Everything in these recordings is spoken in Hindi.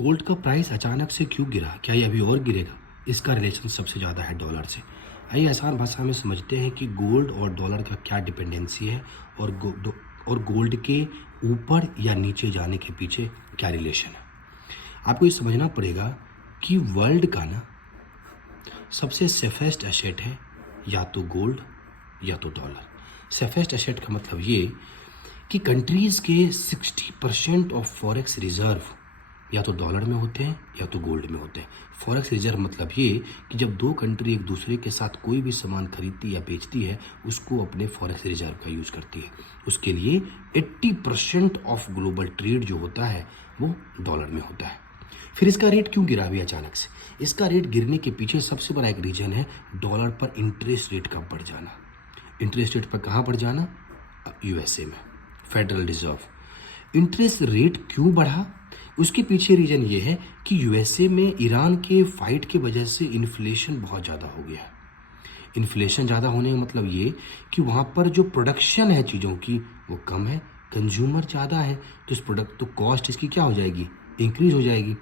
गोल्ड का प्राइस अचानक से क्यों गिरा? क्या ये अभी और गिरेगा? इसका रिलेशन सबसे ज़्यादा है डॉलर से। आइए आसान भाषा में समझते हैं कि गोल्ड और डॉलर का क्या डिपेंडेंसी है और गोल्ड के ऊपर या नीचे जाने के पीछे क्या रिलेशन है। आपको ये समझना पड़ेगा कि वर्ल्ड का ना सबसे सेफेस्ट एसेट है या तो गोल्ड या तो डॉलर। सेफेस्ट एसेट का मतलब ये कि कंट्रीज़ के 60% ऑफ फॉरेक्स रिजर्व या तो डॉलर में होते हैं या तो गोल्ड में होते हैं। फॉरेक्स रिजर्व मतलब ये कि जब दो कंट्री एक दूसरे के साथ कोई भी सामान खरीदती या बेचती है उसको अपने फॉरेक्स रिजर्व का यूज करती है। उसके लिए 80% ऑफ ग्लोबल ट्रेड जो होता है वो डॉलर में होता है। फिर इसका रेट क्यों गिरा अभी अचानक से? इसका रेट गिरने के पीछे सबसे बड़ा एक रीजन है डॉलर पर इंटरेस्ट रेट का बढ़ जाना। इंटरेस्ट रेट पर कहाँ बढ़ जाना? यूएसए में फेडरल रिजर्व। इंटरेस्ट रेट क्यों बढ़ा? उसके पीछे रीजन ये है कि यूएसए में ईरान के फाइट की वजह से इन्फ्लेशन बहुत ज़्यादा हो गया है। इन्फ्लेशन ज़्यादा होने का मतलब ये कि वहाँ पर जो प्रोडक्शन है चीज़ों की वो कम है, कंज्यूमर ज़्यादा है, तो इस प्रोडक्ट तो कॉस्ट इसकी क्या हो जाएगी? इंक्रीज हो जाएगी।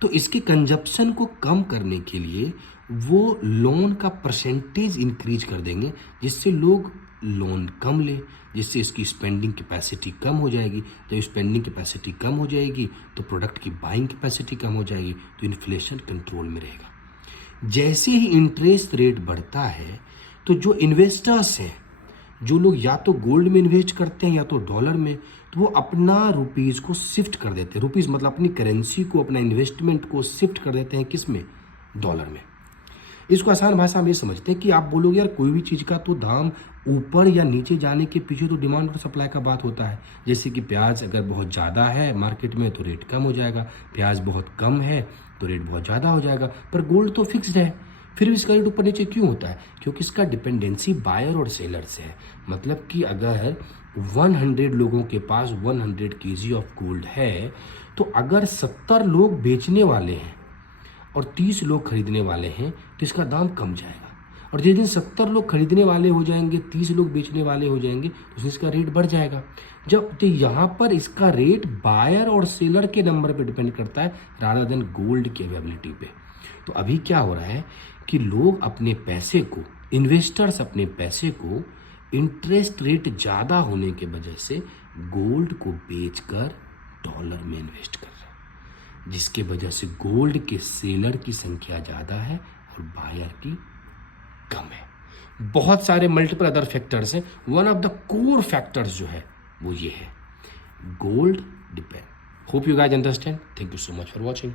तो इसके कंजप्शन को कम करने के लिए वो लोन का परसेंटेज इंक्रीज कर देंगे जिससे लोग लोन कम ले, जिससे इसकी स्पेंडिंग कैपेसिटी कम हो जाएगी। जब स्पेंडिंग कैपेसिटी कम हो जाएगी तो प्रोडक्ट की बाइंग कैपेसिटी कम हो जाएगी, तो इन्फ्लेशन कंट्रोल में रहेगा। जैसे ही इंटरेस्ट रेट बढ़ता है तो जो इन्वेस्टर्स हैं, जो लोग या तो गोल्ड में इन्वेस्ट करते हैं या तो डॉलर में, तो वो अपना रुपीज़ को शिफ्ट कर देते हैं। रुपीज़ मतलब अपनी करेंसी को, अपना इन्वेस्टमेंट को शिफ्ट कर देते हैं किस में? डॉलर में। इसको आसान भाषा में समझते हैं कि आप बोलोगे यार कोई भी चीज़ का तो दाम ऊपर या नीचे जाने के पीछे तो डिमांड और सप्लाई का बात होता है। जैसे कि प्याज अगर बहुत ज़्यादा है मार्केट में तो रेट कम हो जाएगा, प्याज बहुत कम है तो रेट बहुत ज़्यादा हो जाएगा। पर गोल्ड तो फिक्स्ड है, फिर भी इसका रेट ऊपर नीचे क्यों होता है? क्योंकि इसका डिपेंडेंसी बायर और सेलर से है। मतलब कि अगर 100 लोगों के पास 100 केजी ऑफ गोल्ड है तो अगर 70 लोग बेचने वाले हैं और 30 लोग खरीदने वाले हैं तो इसका दाम कम जाएगा। और जिस दिन 70 लोग खरीदने वाले हो जाएंगे, 30 लोग बेचने वाले हो जाएंगे तो इसका रेट बढ़ जाएगा। जब तो यहाँ पर इसका रेट बायर और सेलर के नंबर पे डिपेंड करता है रादर देन गोल्ड की अवेलेबिलिटी पे। तो अभी क्या हो रहा है कि लोग अपने पैसे को, इन्वेस्टर्स अपने पैसे को इंटरेस्ट रेट ज़्यादा होने के वजह से गोल्ड को बेचकर डॉलर में इन्वेस्ट कर रहे हैं, जिसके वजह से गोल्ड के सेलर की संख्या ज़्यादा है और बायर की कम है। बहुत सारे मल्टीपल अदर फैक्टर्स हैं। One of the core factors जो है वो ये है, gold depend. Hope you guys understand. Thank you so much for watching.